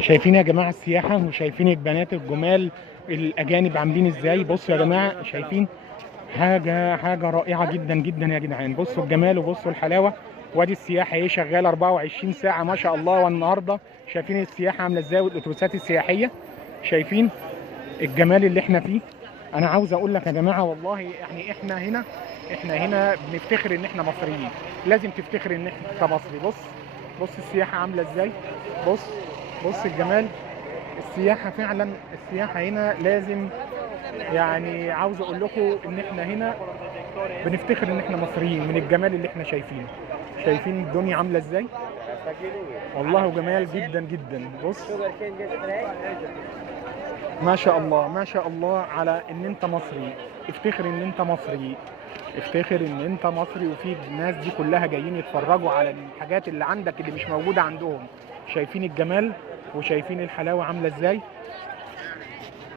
شايفين يا جماعه السياحه، وشايفين البنات الجمال الاجانب عاملين ازاي. بصوا يا جماعه، شايفين حاجه رائعه جدا جدا يا جدعان. بصوا الجمال وبصوا الحلاوه. وادي السياحه اهي شغاله 24 ساعه ما شاء الله. والنهارده شايفين السياحه عامله ازاي، والاتوبيسات السياحيه. شايفين الجمال اللي احنا فيه. انا عاوز اقول لك يا جماعه والله، يعني احنا هنا بنفتخر ان احنا مصريين. لازم تفتخر ان انت مصري. بص السياحه عامله ازاي. بص الجمال. السياحه فعلا، السياحه هنا لازم، يعني عاوز اقول لكم ان احنا هنا بنفتخر ان احنا مصريين من الجمال اللي احنا شايفينه. شايفين الدنيا عامله ازاي والله، جمال جدا جدا. بص ما شاء الله ما شاء الله على ان انت مصري. افتخر ان انت مصري، افتخر ان انت مصري. وفي الناس دي كلها جايين يتفرجوا على الحاجات اللي عندك اللي مش موجودة عندهم. شايفين الجمال وشايفين الحلاوة عاملة ازاي.